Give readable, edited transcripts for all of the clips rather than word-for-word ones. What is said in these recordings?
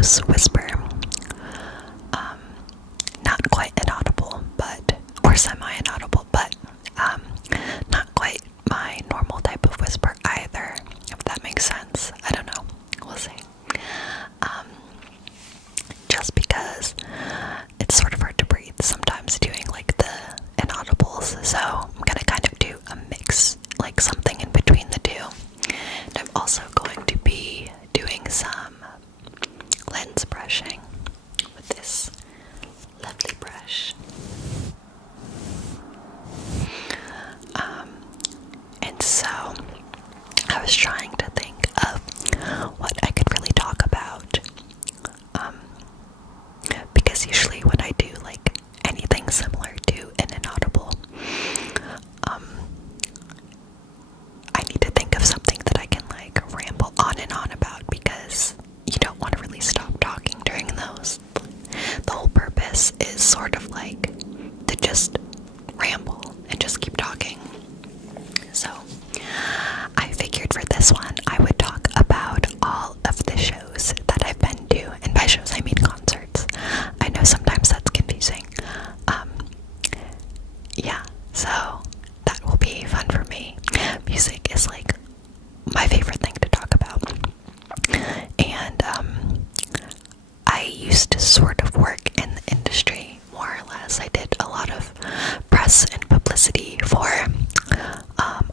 close whisper. Not quite inaudible, or semi-inaudible, but not quite my normal type of whisper either, if that makes sense. I don't know. We'll see. Just because it's sort of hard to breathe sometimes doing like the inaudibles, so I'm gonna kind of do a mix, like something in between the two. And I'm also going to be doing some lens brushing with this lovely brush. And so I was trying to think of what I could really talk about, because usually when I do like anything similar to an inaudible, I need to think of something that I can like ramble on and on about, because you don't want to really stop talking during those. The whole purpose is sort of like to just ramble and just keep talking. So I figured for this one I would talk about all of the shows that I've been to, and by shows I mean concerts. I know sometimes that's confusing. Yeah, so that will be fun for me. Music is like my favorite thing to talk about. And I used to sort of work in the industry, more or less. I did a lot of press and publicity for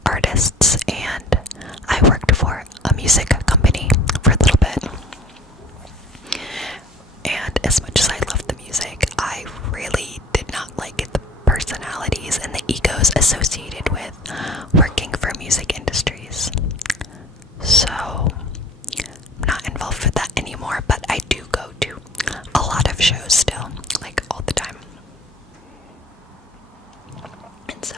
artists, and I worked for a music company for a little bit. And as much as I loved the music, I really did not like the personalities and the egos associated with working for music industries. So I'm not involved with that anymore, but I do go to a lot of shows still, like all the time. And so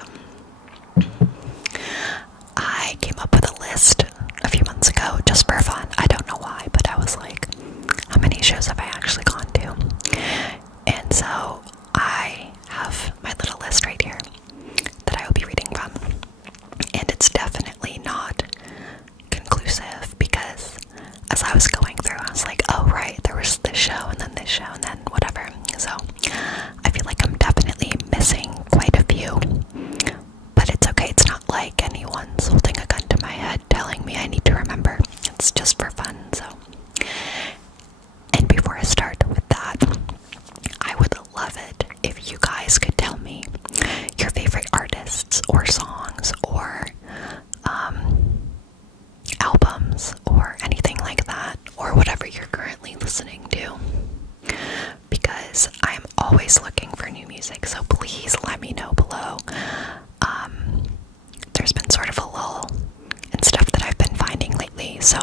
I came up with a list a few months ago just for fun. I don't know why, but I was like, how many shows have I actually gone to? And so I have my little list right here that I will be reading from. And it's definitely not conclusive, because as I was going through, I was like, oh right, there was this show and then this show and then whatever. So I feel like I'm definitely missing quite a few, but it's okay. It's not like anyone's holding a gun to my head telling me I need to remember. It's just for fun. So, and before I start with that, I would love it if you guys could tell me your favorite artists or songs or albums or anything like that, or whatever you're currently listening to, because I'm always looking for new music, so please let me know below. There's been sort of a lull in stuff that I've been finding lately, so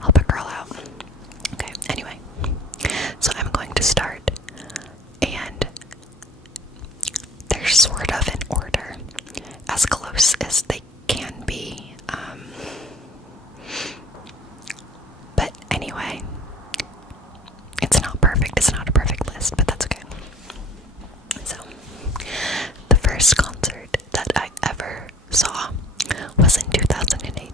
help a girl out. Okay, anyway, so I'm going to start, and they're sort of in order, as close as they can be. But anyway, it's not perfect. It's not a perfect list, but that's okay. So, the first concert that I ever saw was in 2008.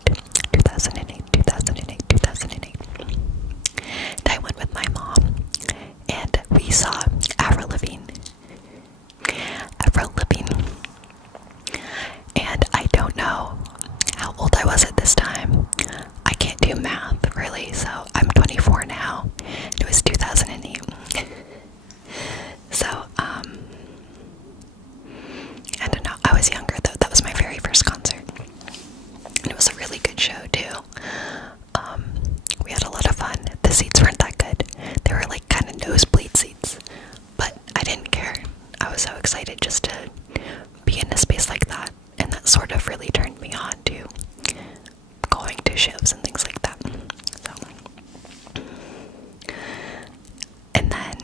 2008. And I went with my mom, and we saw Avril Lavigne. And I don't know how old I was at this time. I can't do math, really, so I'm 24 now. It was 2008. So, I don't know. I was younger, though. That was my very first concert. And it was a really good show, too. We had a lot of fun. The seats weren't that good. They were, like, kind of nosebleed seats. But I didn't care. I was so excited just to be in a space like that. And that sort of really turned me on to going to shows and things like that. So, and then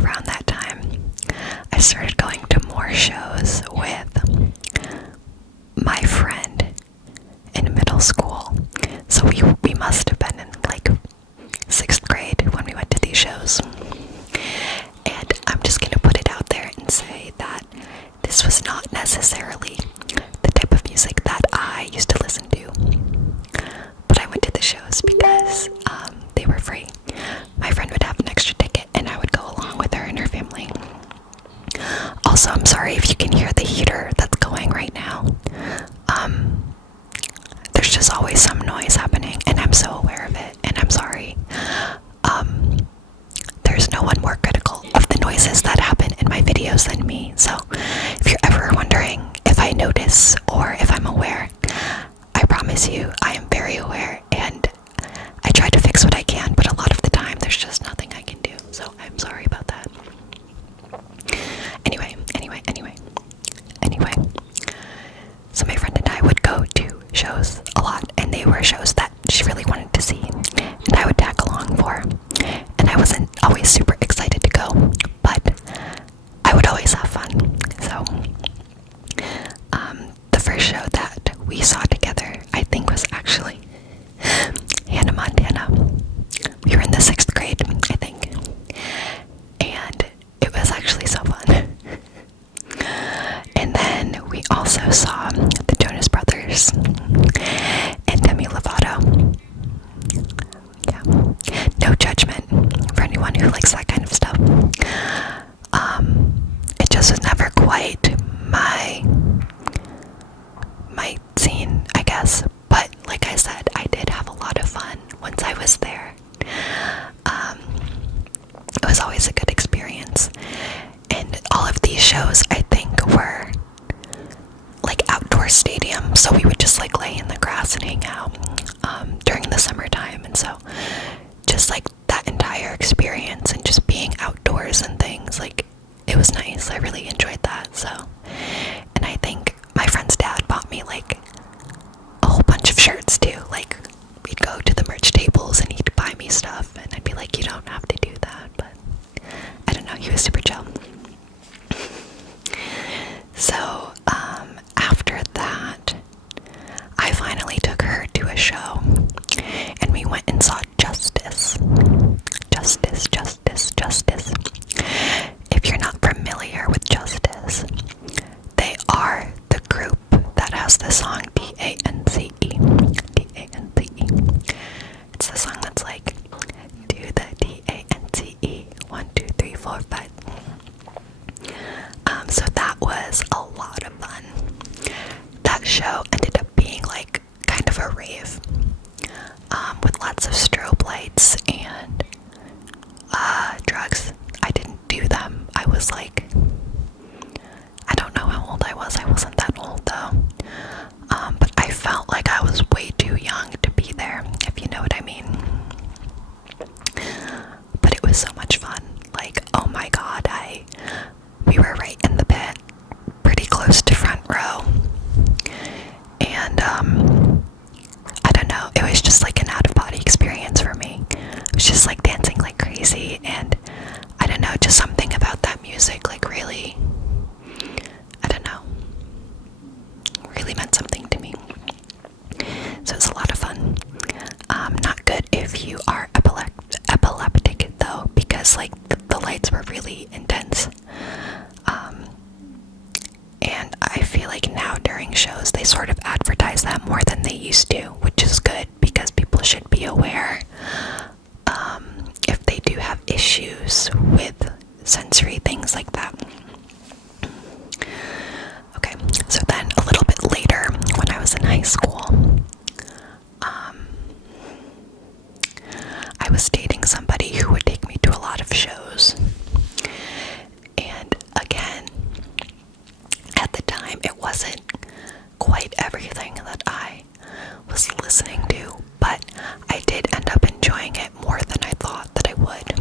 around that time, I started going to more shows with my friend in middle school. So we must have been in like 6th grade when we went to these shows. And I'm just gonna put it out there and say that this was not necessarily the type of music that I used to listen to, but I went to the shows because they were free. Also, I'm sorry if you can hear the heater that's going right now. There's just always some noise happening, and I'm so aware of it, and I'm sorry. There's no one more critical of the noises that happen in my videos than me, so if you're ever wondering if I notice or if I'm aware, I promise you I am very aware, and I try to fix what I can, but a lot of the time there's just nothing I can do, so I'm sorry about that. Anyway, so my friend and I would go to shows a lot, and they were shows that she really wanted to see, and I would tag along for, and I wasn't always super excited to go, but I would always have fun. So the first show that we saw together, I think, was actually Hannah Montana. We were in the 6th grade, I think, and it was actually so fun. And then we also saw the Jonas Brothers and Demi Lovato. Yeah, no judgment for anyone who likes that kind of stuff. It just was never quite my scene, I guess. But like I said, I did have a lot of fun once I was there. It was always a good experience. And all of these shows, I think, were like outdoor stadiums, so we would just like lay in the grass and hang out during the summertime. And so just like that entire experience and just being outdoors and things, like, it was nice. I really enjoyed that. So, and I think my friend's dad bought me like a whole bunch of shirts too. Like, we'd go to the merch tables and he'd buy me stuff, and I'd be like, you don't have to do that. But I don't know, he was super chill. So after that, I finally took her to a show, and we went and saw Justice. If you're not familiar with Justice, they are the group that has the song D-A-N-C-E. It's the song that's like, do the D-A-N-C-E, 1, 2, 3, 4, 5. So that was a lot of fun. That show ended up being like kind of a rave, with lots of strobe lights and drugs. I didn't do them. I was like, I don't know how old I was. I wasn't that old though. But I felt like I was way too young to be there, if you know what I mean. But it was so much fun. Like, oh my god, we were right in the pit, pretty close to front row. And I don't know, it was just like an out-of-body experience for me. It was just like dancing like crazy, and I don't know, just something about that music like really, I don't know, really meant something to me. So it's a lot of fun. Not good if you are epileptic though, because like the lights were really intense. And I feel like now during shows they sort of advertise that more than they used to, which is good because people should be aware if they do have issues with sensory things like that. Okay, so then a little bit later, when I was in high school, I was dating somebody who would take me to a lot of shows. And again, at the time, it wasn't quite everything that I was listening to, but I did end up enjoying it more than I thought that I would.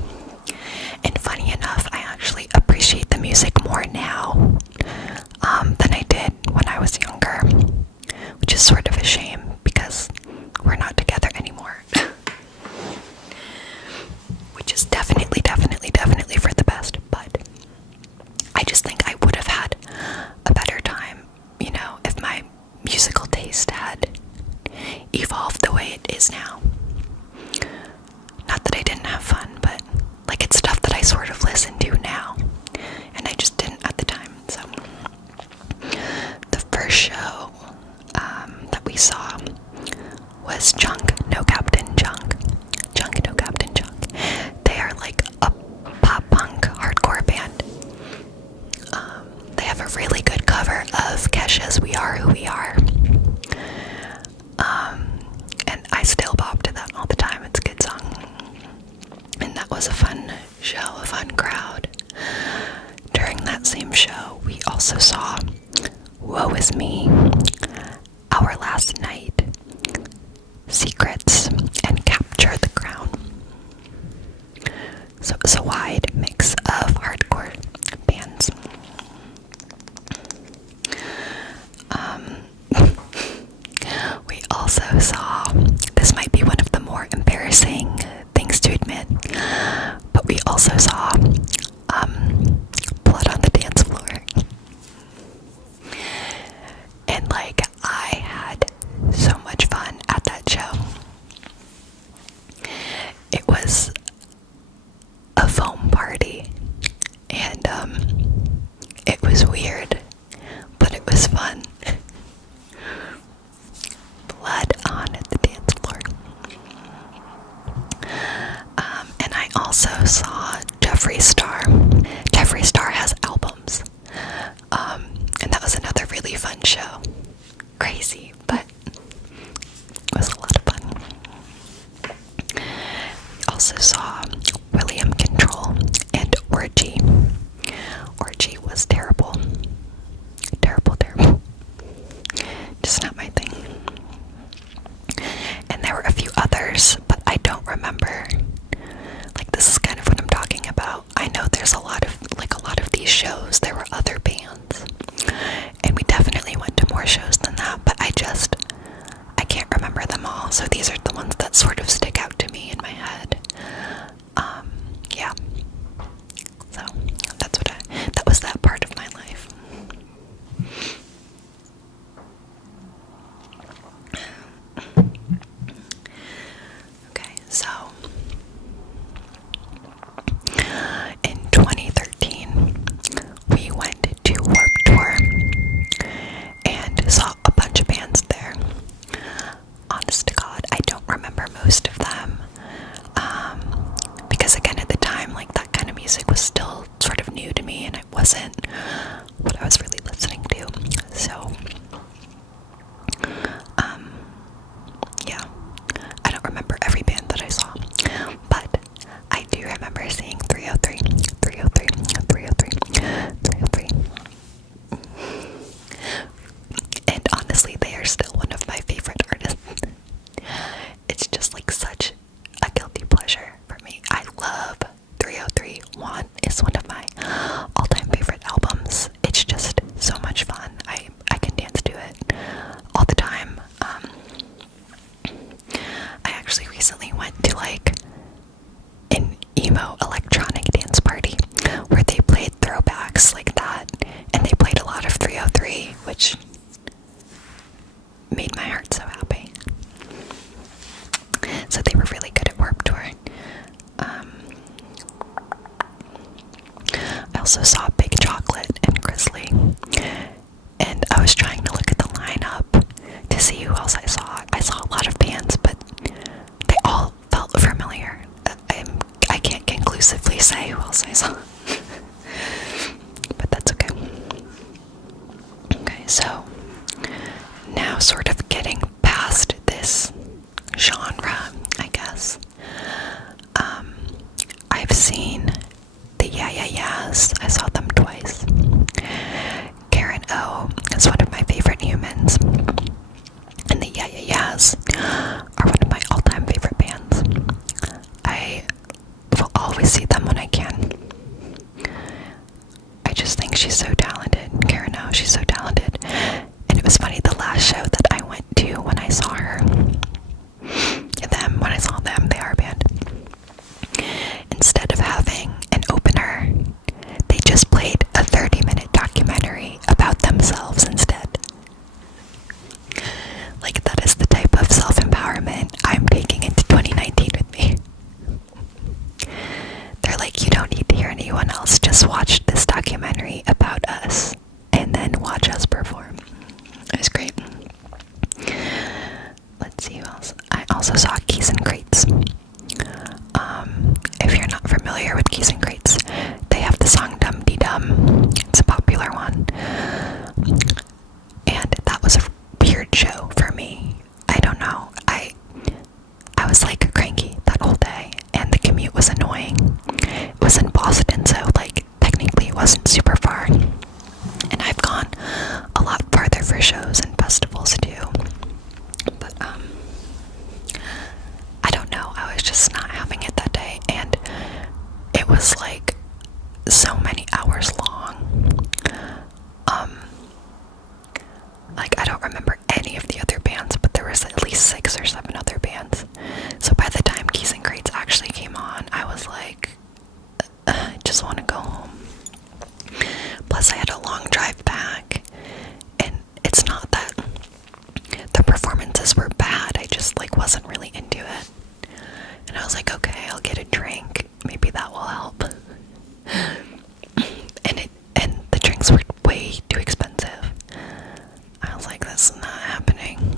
And funny enough, I actually appreciate the music more now than I did when I was younger, which is sort of a shame. show, a fun crowd. During that same show, we also saw Woe Is Me, Our Last Night, Secrets, and Capture the Crown. So it was a wide mix of hardcore bands. We also saw, this might be one of the more embarrassing things to admit, but we also saw Blood on the Dance Floor. And like, I had so much fun at that show. It was a foam party, and it was weird, but it was fun. Blood on the dance floor. And I also saw Jeffree Star. Jeffree Star has albums, and that was another really fun show. Crazy, but it was a lot of fun. We also saw William Control and Orgy. Orgy was terrible. Terrible. Just not my thing. And there were a few others, but I don't remember. Like, this is kind of what I'm talking about. I know there's a lot of these shows, there were other bands. And we definitely went to more shows than that, but I can't remember them all. So these are the ones that sort of stick out to me in my head. Yeah. So that was that part of my life. Okay, so in 2013, we went to Warped Tour and saw a bunch of bands there. Honest to God, I don't remember most of them. Because again, at the time, like, that kind of music was still sort of new to me, and it wasn't what I was really listening to. So, yeah, I don't remember every band that I saw, but I do remember seeing 303. And honestly, they are still one of my favorite artists. It's just like such a guilty pleasure for me. I love 303. One is one of my all-time favorite albums. It's just so much fun. I can dance to it all the time. I actually recently went to like an emo electronic dance party where they played throwbacks like that, and they played a lot of 303, which made my heart so happy. So they were really good at Warped Tour. I also saw Big Chocolate and Grizzly, and I was trying to look at the lineup to see who else I saw. I saw a lot of bands, but they all felt familiar. I can't conclusively say who else I saw. But that's okay. Okay, so now sort of getting past this genre, I guess. I've seen the Yeah Yeah Yeahs. I saw them twice. Karen O is one of my favorite humans, and the Yeah Yeah Yeahs are one of my all-time favorite bands. I will always see them when I can. I just think she's so talented. Karen O, she's so talented. And it was funny, the last show that I went to when I saw her, they are a band. Instead of having an opener, they just played a 30-minute documentary about themselves instead. Like, that is the type of self-empowerment I'm taking into 2019 with me. They're like, you don't need to hear anyone else, just watch this documentary about us, and then watch us perform. It was great. Let's see who else. I also saw Keys and Crates. If you're not familiar with Keys and Crates, they have the song Dum Dee Dum. It's a popular one. And that was a weird show for me. I don't know. I was like cranky that whole day, and the commute was annoying. It was a Boston, so like technically it wasn't super far. And I've gone a lot farther for shows and festivals too. But I don't know, I was just not having it that day, and it was like so many hours long. Like I don't remember any of the other bands, but there was at least 6 or 7 other bands. So by the time Keys and Crates actually came on, I was like, I just want to go home. Plus I had a long drive back, and it's not that the performances were bad, I just like wasn't really into it. And I was like, okay, I'll get a drink, maybe that will help. And the drinks were way too expensive. I was like, that's not happening.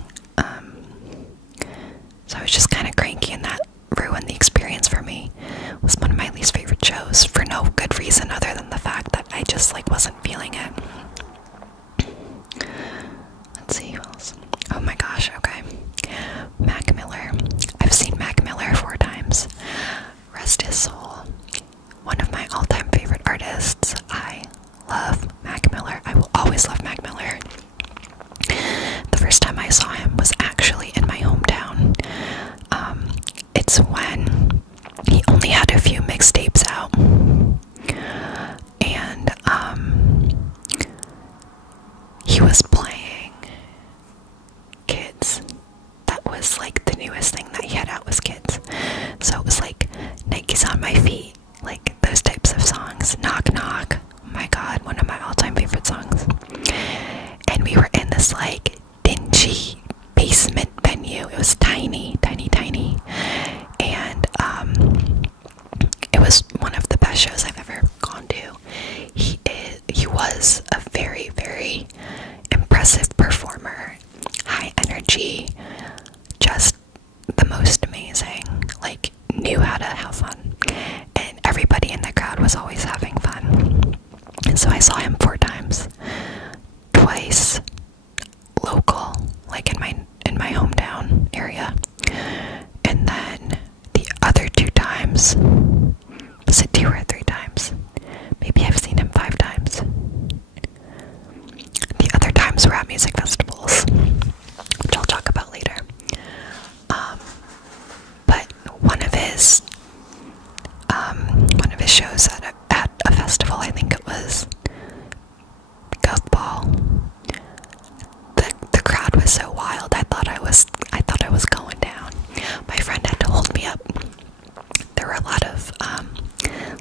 So I was just kind of cranky, and that ruined the experience for me. It was one of my least favorite shows for no good reason other than the fact that I just like wasn't feeling it. Let's see who else. Oh my gosh, okay. Mac Miller. I've seen Mac Miller 4 times. Rest his soul. One of my all-time favorite artists. I love Mac Miller. I will always love Mac Miller. The first time I saw him was actually in my hometown. It's when he only had a few mixtapes out. And he was playing Kids. That was like the newest thing that he had out was Kids. So it was like Nike's on My Feet, like those types of songs. Knock Knock. Oh my god, one of my all-time favorite songs. And we were in this like dingy basement venue. It was tiny, tiny, tiny. And it was one of the best shows I've ever gone to. He was a very, very impressive performer. High energy, just the most amazing. Like, knew how to have fun. And everybody in the crowd was always having fun. And so I saw him 4 times. Twice local, like in my hometown area. And then the other 2 times, was it 2 or 3 times? Maybe I've seen him 5 times. The other times were at music festivals, which I'll talk about later. But one of his shows at a festival, I think it was Goth Ball. The crowd was so wild. I thought I was going down. My friend had to hold me up. There were a lot of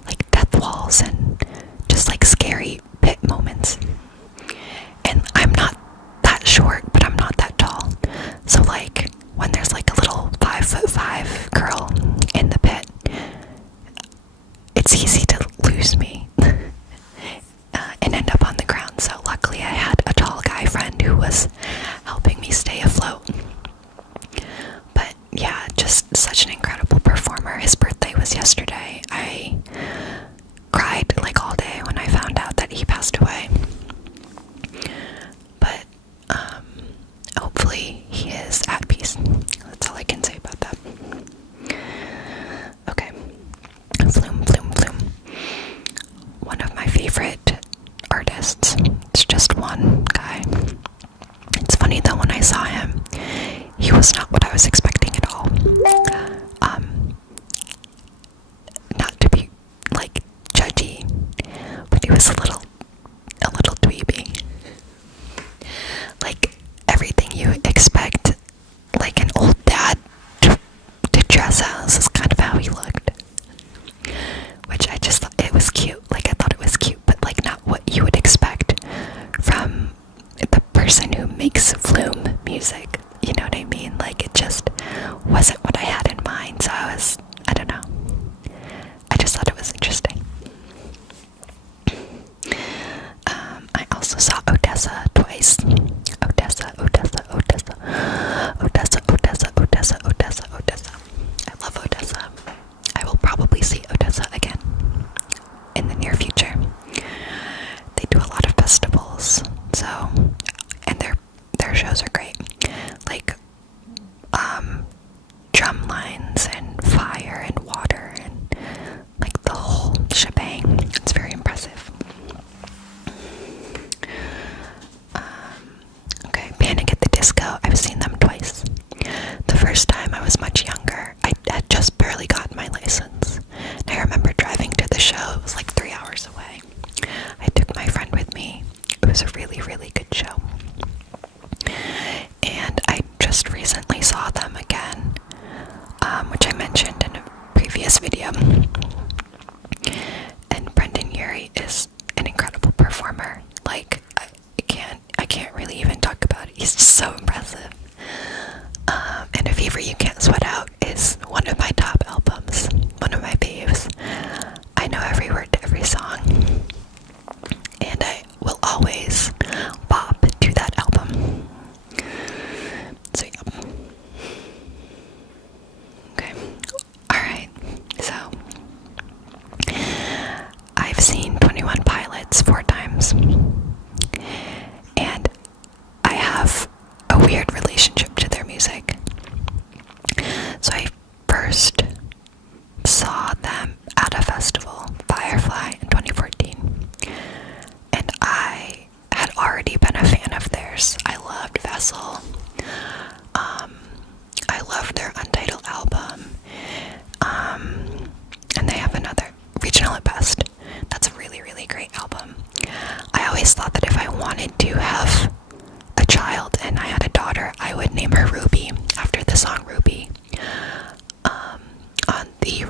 like death walls and just like scary pit moments. And I'm not that short, but I'm not that tall. So like when there's like a little 5'5" girl in the pit, it's easy to lose me and end up on the ground. So luckily I had a tall guy friend who was helping me stay afloat. But yeah, just such an incredible performer. His birthday was yesterday. I cried like all day when I found out that he passed away. But hopefully he is at peace. That's all I can say about that. Okay. Flume. One of my favorite artists. It's just one guy. It's funny though, when I saw him, he was not what I was expecting at all.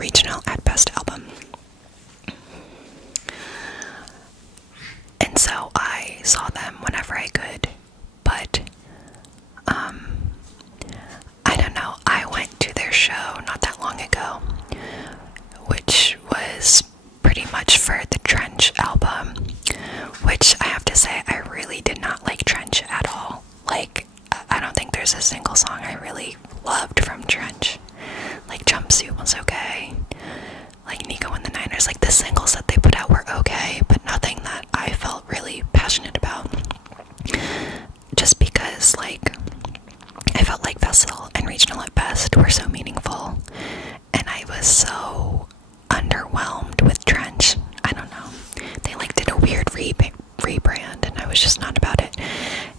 regional at best album. And so I saw them whenever I could, but I don't know, I went to their show not that long ago, which was pretty much for the Trench album, which I have to say I really did not like Trench at all. Like, I don't think there's a single song I really loved from Trench. Like, Jumpsuit was okay, like Nico and the Niners, like the singles that they put out were okay, but nothing that I felt really passionate about. Just because, like, I felt like Vessel and Regional at Best were so meaningful, and I was so underwhelmed with Trench. I don't know. They like did a weird rebrand, and I was just not about it.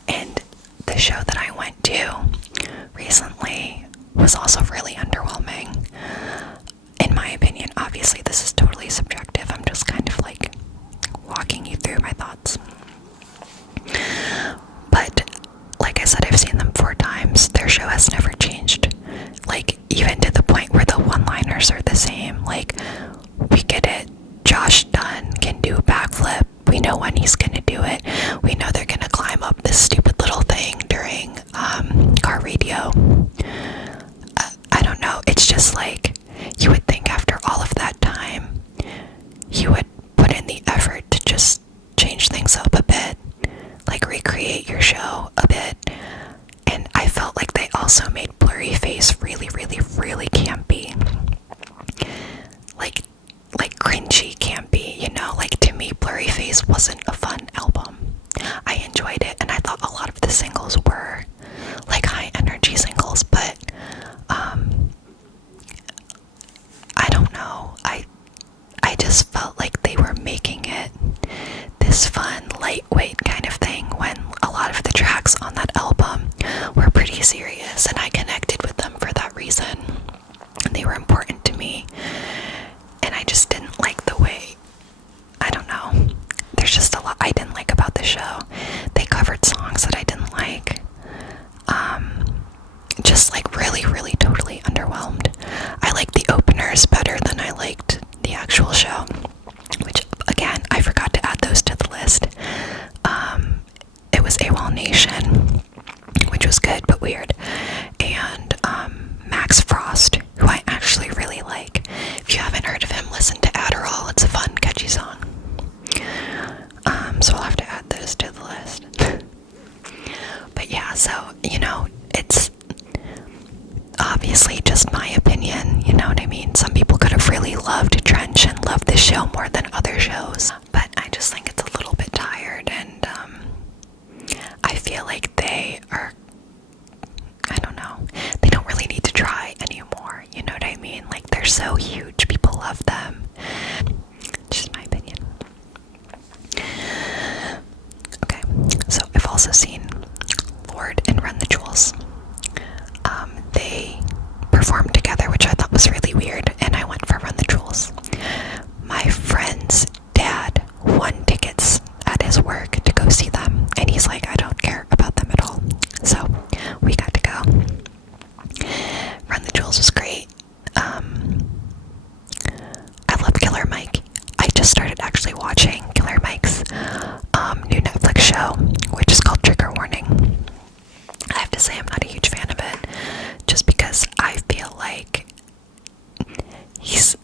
And the show that I went to recently was also really underwhelming, in my opinion. Obviously, this is totally subjective. I'm just kind of like walking you through my thoughts. But like I said, I've seen them 4 times. Their show has never changed. Like, even to the point where the one-liners are the same. Like, we get it. Josh Dunn can do a backflip. We know when he's gonna do it. We know they're gonna climb up this stupid little thing during car radio. I don't know. It's just like, you would think after all of that time, you would put in the effort to just change things up a bit. Like, recreate your show a bit. And I felt like they also made Blurry Face really, really, really campy. Like cringy campy, you know? Like, to me, Blurry Face wasn't a fun album. I enjoyed it, and I thought a lot of the singles were like high energy singles, but I don't know. I just felt like they were making it this fun, lightweight kind of thing when a lot of the tracks on that album were pretty serious, and I connected with them for that reason. And they were important to me, and I just didn't like the way, I don't know, there's just a lot I didn't like about the show. They covered songs that I didn't like. Just like really, really totally underwhelmed. I liked the openers better than I liked the actual show, which, again, I forgot to add those to the list. It was AWOL Nation, which was good but weird, and Max Frost, who I actually really like. If you haven't heard of him, listen to Adderall. It's a fun, catchy song. So I'll have to add those to the list. But yeah, so, you know, it's obviously just my opinion, you know what I mean? Some people could have really loved Trench and loved this show more than other shows, but I just think it's a little bit tired, and I feel like they are, I don't know, they don't really need to try anymore, you know what I mean? Like, they're so huge, people love them. Just my opinion. Okay, so I've also seen Lorde and Run the Jewels. They performed together, which I thought was really weird, and I went for Run the Jewels. My friend's dad won tickets at his work to go see them, and he's like, I don't care about them at all. So we got to go. Run the Jewels was great. I love Killer Mike. I just started actually watching Killer Mike's new Netflix show, which is called Trigger Warning. I have to say I'm not a huge fan of it, just because I feel like he's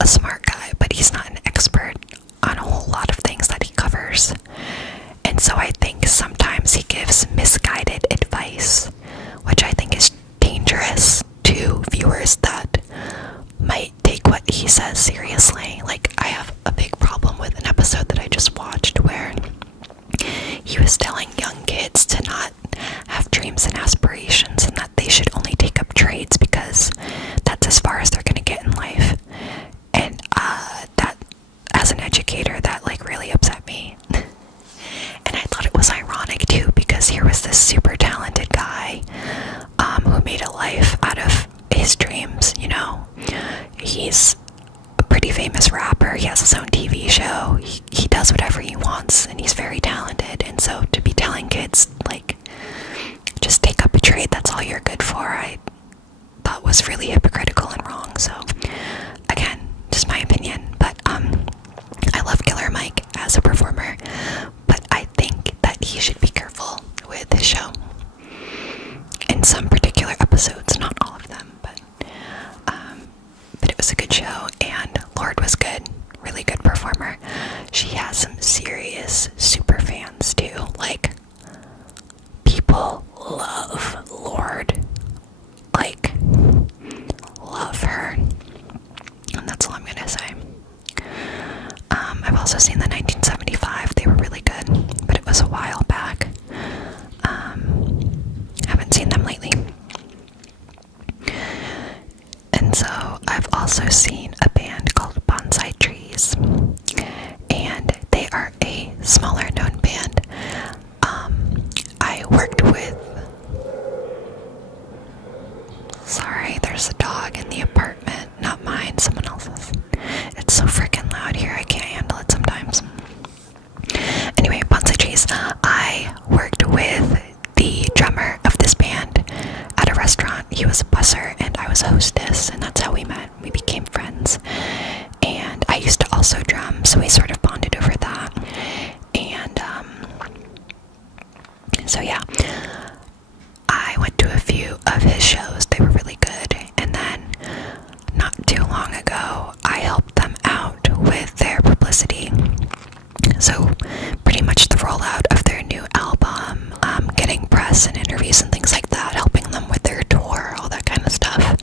a smart guy, but he's not an expert on a whole lot of things that he covers. And so I think sometimes he gives misguided advice, which I think is dangerous to viewers that might take what he says seriously. Like, I have a big problem with an episode that I just watched where he was telling young kids to not have dreams and aspirations, and that they should only take up trades because that's as far as they're going to get in life. And that, as an educator, that like really upset me. And I thought it was ironic too, because here was this super talented guy who made a life out of his dreams, you know. He's a pretty famous rapper, he has his own TV show, he does whatever he wants, and he's very talented. And so to be telling kids, like, just take up a trade, that's all you're good for, I thought was really hypocritical and wrong. So serious super fans too. Like, people love Lord. Like, love her. And that's all I'm gonna say. I've also seen the 1975. They were really good, but it was a while back. Haven't seen them lately. And so I've also seen a band called Bonsai Trees, and they are a smaller known band. I worked with... Sorry, there's a dog in the apartment, not mine, someone else's. It's so freaking loud here, I can't handle it sometimes. Anyway, Bonsai Trees. I worked with the drummer of this band at a restaurant. He was a busser and I was a hostess, and that's how we met. We became friends. And I used to also drum, so we sort of bonded over that. And so yeah, I went to a few of his shows. They were really good. And then not too long ago, I helped them out with their publicity. So pretty much the rollout of their new album, getting press and interviews and things like that, helping them with their tour, all that kind of stuff.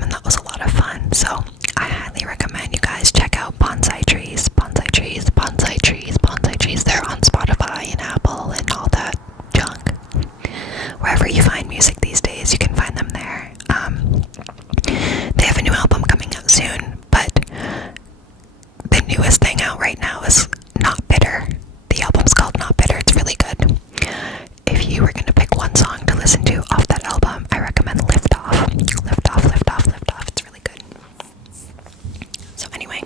And that was a lot of fun. So I highly recommend you guys check out Bonsai Trees, Bonsai Trees, Bonsai Trees, Bonsai Trees. They're on Spotify and Apple and all that junk. Wherever you find music these days, you can find them there. They have a new album coming out soon, but the newest thing out right now is Not Bitter. The album's called Not Bitter. It's really good. If you were going to pick one song to listen to off that album, I recommend Lift Off. Lift Off, Lift Off, Lift Off. It's really good. So anyway,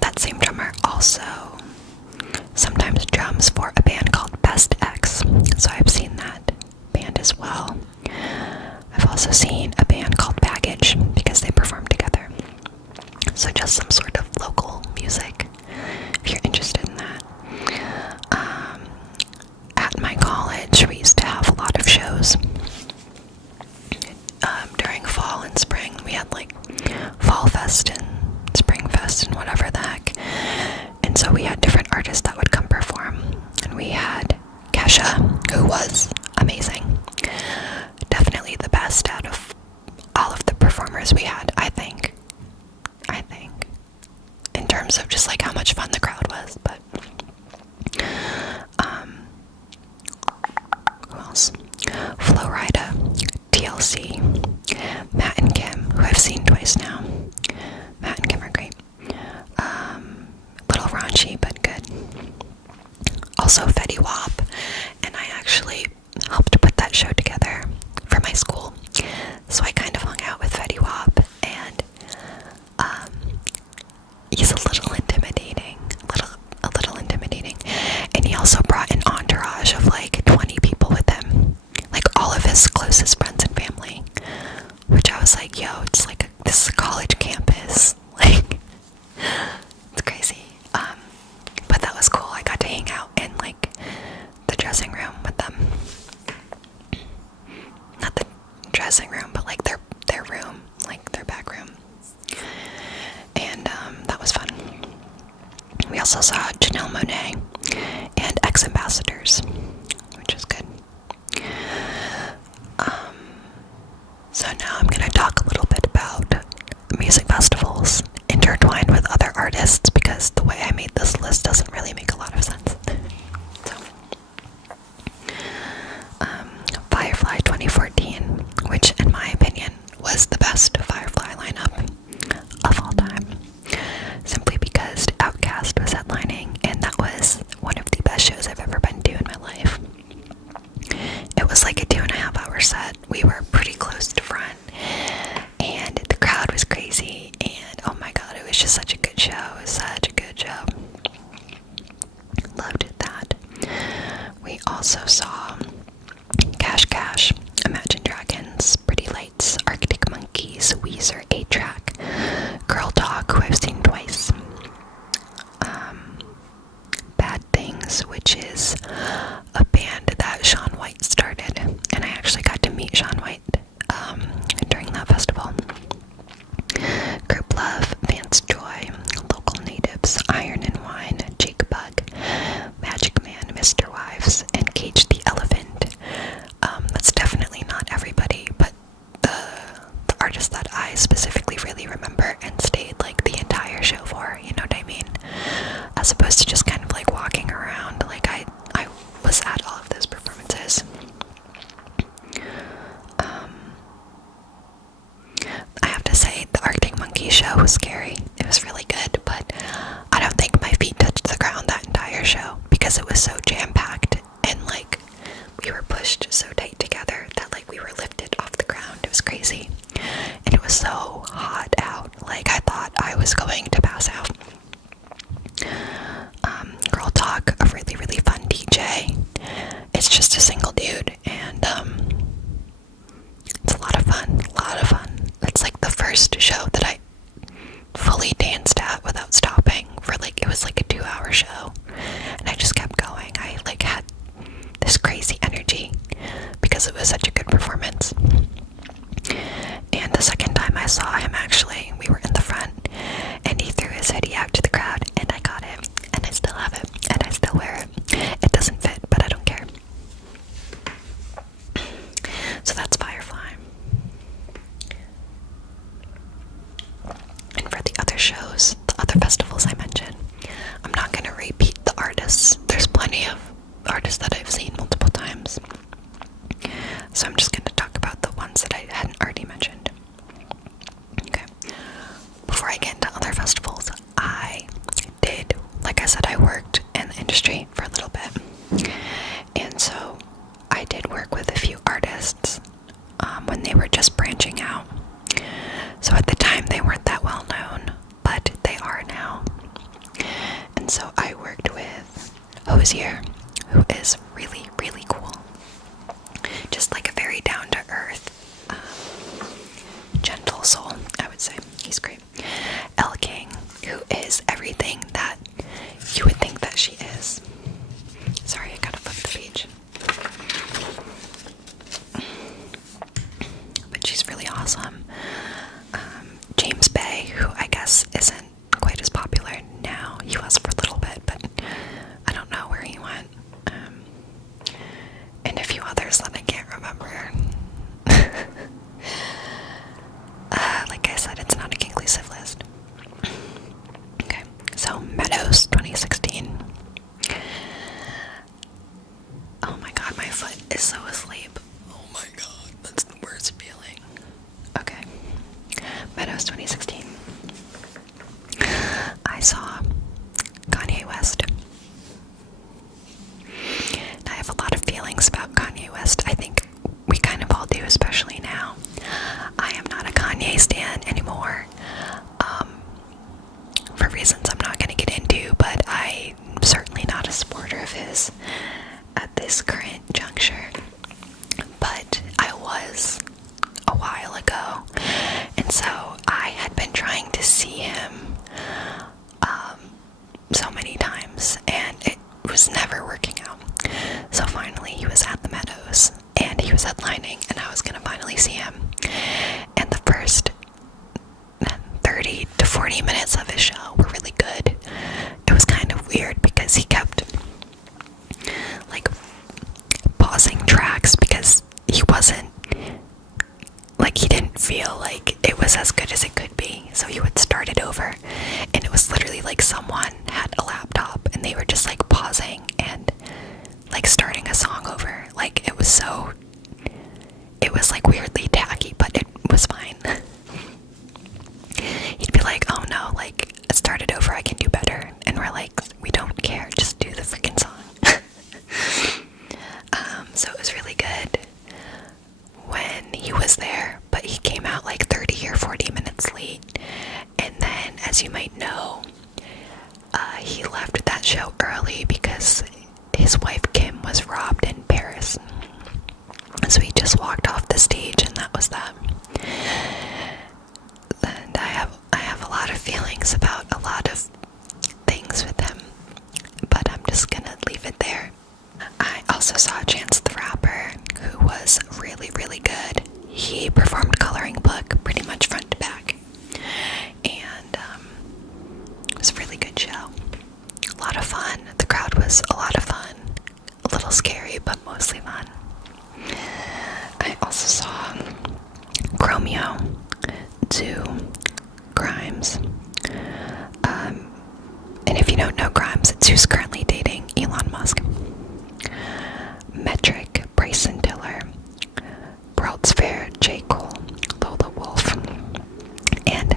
that same drummer also sometimes drums for a band called Best X. So I've seen that band as well. I've also seen a band called Baggage because they perform together. So just some sort of local music, if you're interested in that. At my college, we used to have a lot of shows. During fall and spring, we had like Fall Fest and Spring Fest and whatever the heck. And so we had different artists that would come perform. And we had Kesha, who was amazing. Definitely the best out of all of the performers we had, I think. In terms of just like how much fun the crowd was, but who else? Flo Rida, TLC, Matt and Kim, who I've seen twice now. Matt and Kim are great. Little raunchy, but good. Also Fetty Wap, and I actually helped put that show together for my school. So I kind of hung out with Fetty Wap, and he's a little intimidating, and he also brought an entourage of like 20 people with him, like all of his closest friends and family, which I was like, yo, it's like this is a college campus, like, it's crazy. But that was cool. I got to hang out in like the dressing room with them. Not the dressing room, but like their room, like their back room. And that was fun. We also saw Janelle Monáe and Ex-Ambassadors, which is good. So now I'm going to talk a little bit about music festivals intertwined with other artists, because the way I made this list doesn't really make a lot of sense. So, Firefly 2014, which in my opinion was the best Firefly lineup of all time, simply because Outkast was headlining, and that was one of the best shows I've ever been to in my life. It was like a 2.5 hour set. We were pretty close to front, low-key show. It was scary. It was really good, but I don't think my feet touched the ground that entire show because it was so jam-packed and like we were pushed so tight together that like we were lifted off the ground. It was crazy. And it was so hot out. Like I thought I was going to pass out. Girl Talk, a really, really fun DJ. It's just a single dude, and it's a lot of fun, It's like the first show that I fully danced at without stopping for like, it was like a 2-hour show, and I just kept going. I like had this crazy energy because it was such a good performance. And the second time I saw him, actually, we were in the front, and he threw his hoodie out to the crowd, and I got it, and I still have it, and I still wear it. It doesn't fit, but I don't care. So that's Firefly. And for the other shows, the other festivals I mentioned, I'm not going to repeat the artists. There's plenty of artists that I've seen multiple times. So I'm just going to talk about the ones that I hadn't already mentioned. Okay. Before I get into other festivals, like I said, I worked in the industry for a little bit. And so I did work with a few artists when they were just branching out. So at the time they weren't that well known, but they are now. And so I worked with Hosier, who is really, really cool. Just like a very down-to-earth, gentle soul, I would say. He's great. Elle King, who is everything that you would think that she is. Sorry, I gotta flip the page. But she's really awesome. James Bay, who I guess isn't quite as popular now. He was for a little bit, but I don't know where he went. And a few others that I can't remember. Like I said, it's not a conclusive list. Okay, so Meadows 2016. Oh my god, my foot is so asleep. Oh my god, that's the worst feeling. Okay, Meadows 2016. I saw Kanye West. I have a lot of feelings about Kanye West. I think we kind of all do, especially now. I am not a Kanye stan anymore, for reasons I'm not going to get into, but I'm certainly not a supporter of his at this current juncture. But I was a while ago, and so I had been trying to see him so many times, and it was never working out. So finally he was at the Meadows, and he was headlining, and I was gonna finally see him. And the first 30 to 40 minutes of his show were really good. It was kind of weird because he kept like pausing tracks because he wasn't, like, he didn't feel like it was as good as it could be. So he would start it over, and it was literally like someone had a laptop and they were just like pausing and like starting a song over. Like it was like weirdly tacky, but it was fine. He'd be like, oh no, like, start it over, I can do better. And we're like, we don't care, just do the freaking song. So it was really good when he was there, but he came out like 30 or 40 minutes late. And then, as you might know, he left that show early because his wife Kim was robbed in Paris. So he just walked off the stage, and that was that. And I have a lot of feelings about a lot of things with him, but I'm just gonna leave it there. I also saw Chance the Rapper, who was really, really good. He performed Coloring Book pretty much front to back, and it was a really good show. A lot of fun. The crowd was a lot of fun. A little scary, but mostly fun. I also saw Chromeo do Grimes. And if you don't know Grimes, it's who's currently dating Elon Musk. Metric, Bryson Tiller, World's Fair, J. Cole, Lola Wolf, and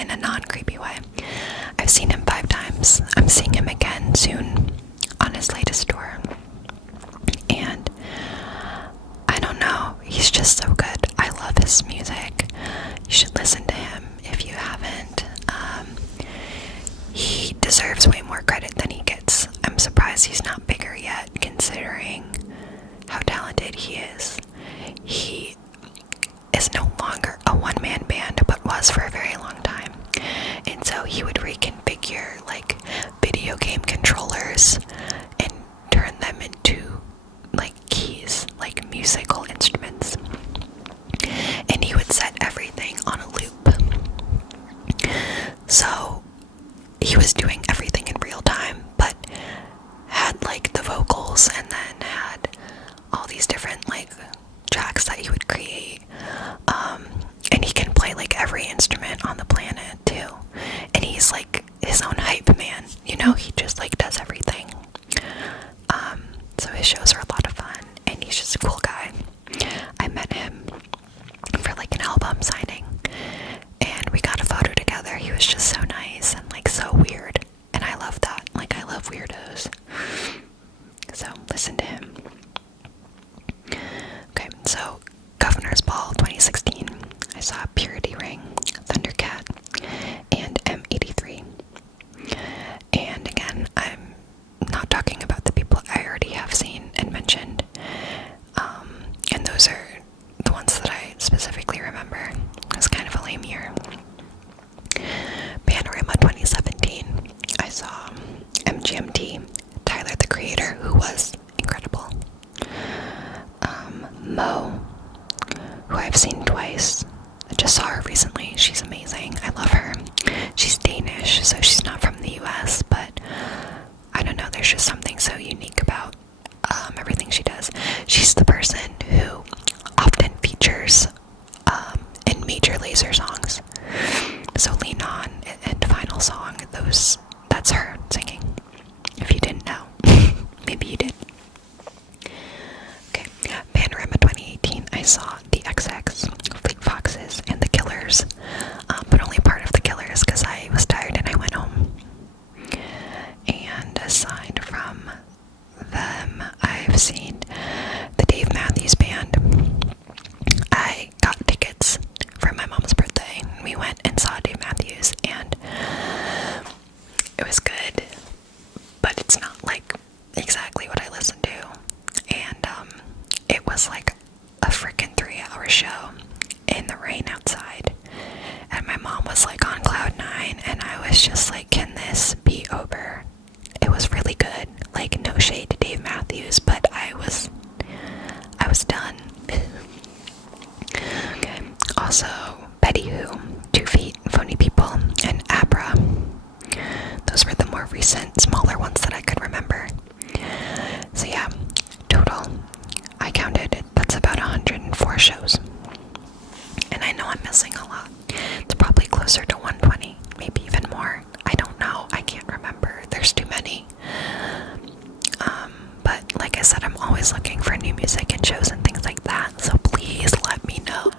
in a non-creepy way. I've seen him 5 times. I'm seeing him again soon on his latest tour. And I don't know, he's just so good. I love his music. You should listen to him if you haven't. He deserves way more credit than he gets. I'm surprised he's not bigger yet, considering how talented he is. He is no longer a one-man band, but was for a very long time. And so he would reconfigure like video game controllers and turn them into like keys, like musical instruments. And he would set everything on a loop. So he was doing everything in real time, but had like the vocals and then had all these different like tracks that he would create. And he can play like every instrument on the planet too. And he's like his own hype man, you know, he just like does everything. So his shows are a lot of fun, and he's just a cool guy. I met him for like an album signing, and we got a photo together. He was just so nice and like so weird, and I love that. Like, I love weirdos. So listen to him. Okay, so Governor's Ball 2016, I saw Purity Ring, Thundercat, and M83. And again, I'm not talking about the people I already have seen and mentioned. And those are the ones that I specifically remember. It was kind of a lame year. Panorama 2017, I saw MGMT, Tyler the Creator, who was incredible. Mo, who I've seen twice. I just saw her recently. She's amazing. I love her. She's Danish, so she's not from the US, but I don't know, there's just something so unique about everything she does. She's the person who often features in major Laser songs. So Lean On and Final Song, that's her singing. If you didn't know, maybe you did. Okay, Panorama 2018, I saw the XX, Fleet Foxes, and the Killers, but only part of the Killers because I was tired and I went home. And aside from them, I've seen the Dave Matthews Band. I got tickets for my mom's birthday. We went and saw Dave Matthews, and it was good, but it's not like exactly what I listened to. And it was like a freaking 3-hour show in the rain outside, and my mom was like on cloud 9, and I was just like, can this be over? It was really good. Like, no shade to Dave Matthews, but I was done. Okay. Also, Betty Who, 2 Feet, Phony People, and Abra. Those were the more recent, smaller ones that I could remember. So yeah, total, I counted it, that's about 104 shows. And I know I'm missing a lot. It's probably closer to 120, maybe even more. I don't know, I can't remember. There's too many. But like I said, I'm always looking for new music and shows and things like that. So please let me know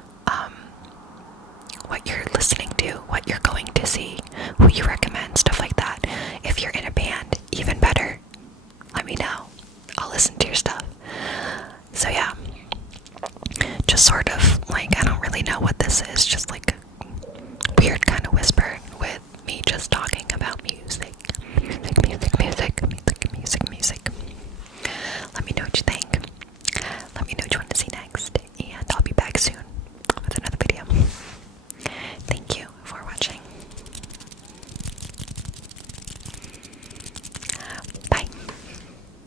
what you're listening to, what you're going to see, who you recommend, stuff like that. If you're in a band, even better, let me know. I'll listen to your stuff. So yeah, just sort of like, I don't really know what this is, just like